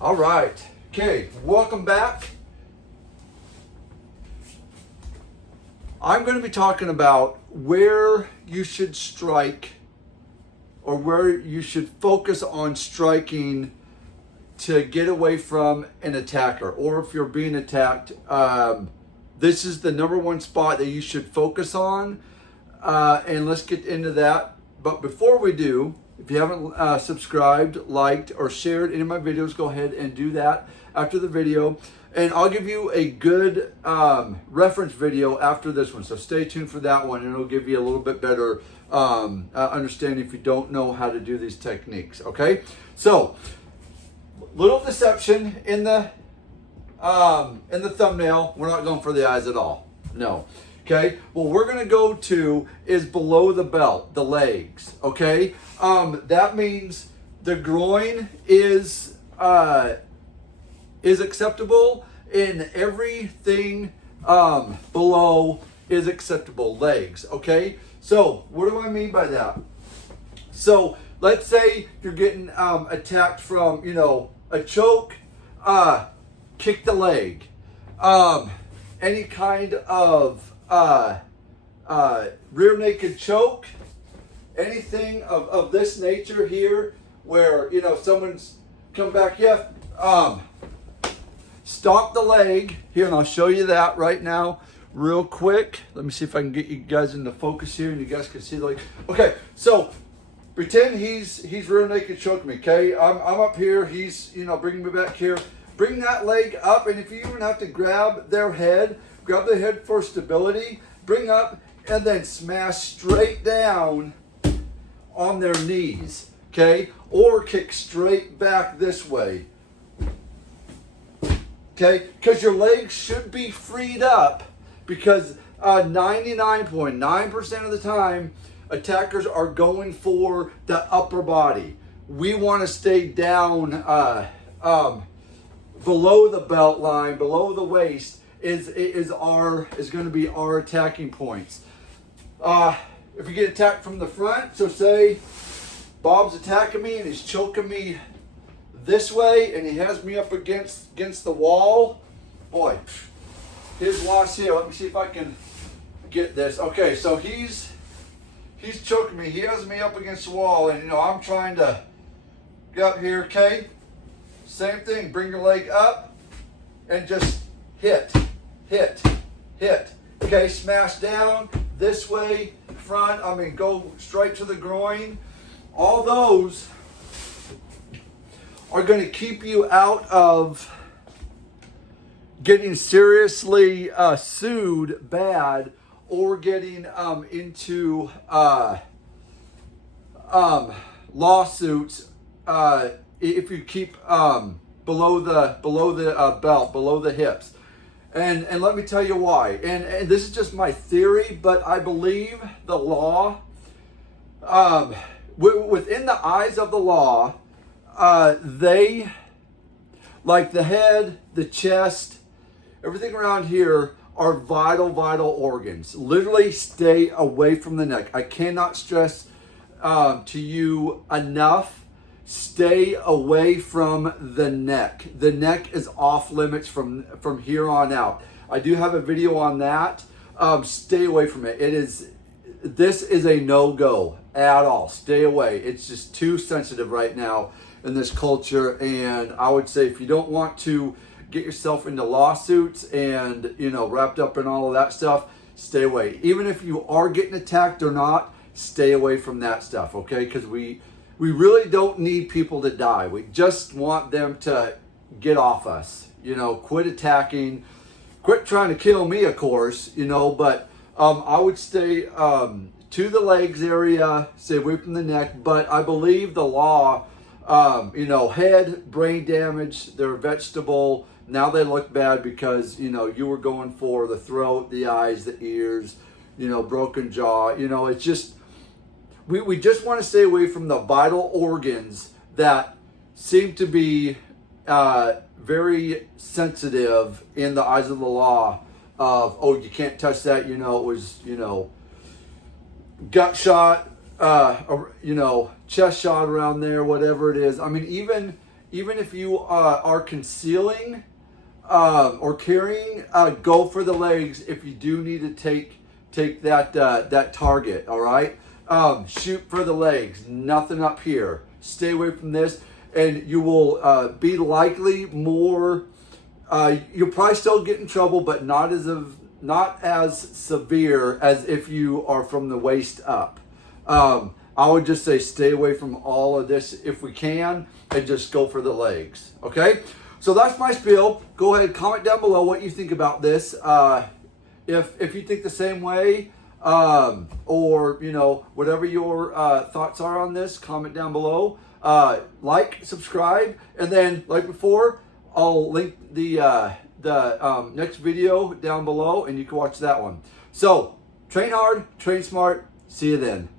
All right. Okay, welcome back. I'm going to be talking about where you should strike or where you should focus on striking to get away from an attacker, or if you're being attacked, this is the number one spot that you should focus on. And let's get into that. But before we do, if you haven't subscribed, liked, or shared any of my videos, go ahead and do that after the video. And I'll give you a good reference video after this one. So stay tuned for that one, and it'll give you a little bit better understanding if you don't know how to do these techniques, okay? So, little deception in the thumbnail. We're not going for the eyes at all. No. Okay, what we're going to go to is below the belt, the legs, okay? That means the groin is acceptable, and everything below is acceptable, legs, okay? So, what do I mean by that? So, let's say you're getting attacked from, a choke, kick the leg. Any kind of rear naked choke, anything of this nature here, where someone's come back, stomp the leg here, and I'll show you that right now real quick. Let me see if I can get you guys into focus here, and you guys can see the leg. Okay, so pretend he's rear naked choking me. Okay, I'm up here, he's bringing me back here. Bring that leg up, and if you even have to grab their head, grab the head for stability, bring up, and then smash straight down on their knees, okay? Or kick straight back this way, okay? Because your legs should be freed up, because 99.9% of the time, attackers are going for the upper body. We want to stay down below the belt line, below the waist, is going to be our attacking points. If you get attacked from the front, so say Bob's attacking me and he's choking me this way, and he has me up against the wall. Boy, his loss here. Let me see if I can get this. Okay, so he's choking me. He has me up against the wall, and I'm trying to get up here. Okay, same thing. Bring your leg up and just hit. Okay, smash down this way, front. Go straight to the groin. All those are going to keep you out of getting seriously sued bad, or getting into lawsuits if you keep below the belt, below the hips. And let me tell you why. And this is just my theory, but I believe the law, within the eyes of the law, they, like the head, the chest, everything around here, are vital organs. Literally stay away from the neck. I cannot stress to you enough. Stay away from the neck. The neck is off limits from here on out. I do have a video on that. Stay away from it. This is a no-go at all. Stay away. It's just too sensitive right now in this culture. And I would say, if you don't want to get yourself into lawsuits and wrapped up in all of that stuff, stay away. Even if you are getting attacked or not, stay away from that stuff, okay? Because we really don't need people to die. We just want them to get off us. Quit attacking, quit trying to kill me, of course, but I would stay to the legs area, stay away from the neck. But I believe the law, head, brain damage, they're vegetable. Now they look bad because, you were going for the throat, the eyes, the ears, broken jaw. It's just, we just want to stay away from the vital organs that seem to be very sensitive in the eyes of the law. You can't touch that, it was, gut shot, chest shot around there, whatever it is. Even even if you are concealing or carrying, go for the legs if you do need to take that target. All right, shoot for the legs. Nothing up here. Stay away from this, and you will be likely more. You'll probably still get in trouble, but not as severe as if you are from the waist up. I would just say stay away from all of this if we can, and just go for the legs. Okay, so that's my spiel. Go ahead, comment down below what you think about this. If you think the same way, or whatever your thoughts are on this, comment down below. Like, subscribe, and then like before, I'll link the next video down below, and you can watch that one. So train hard, train smart. See you then.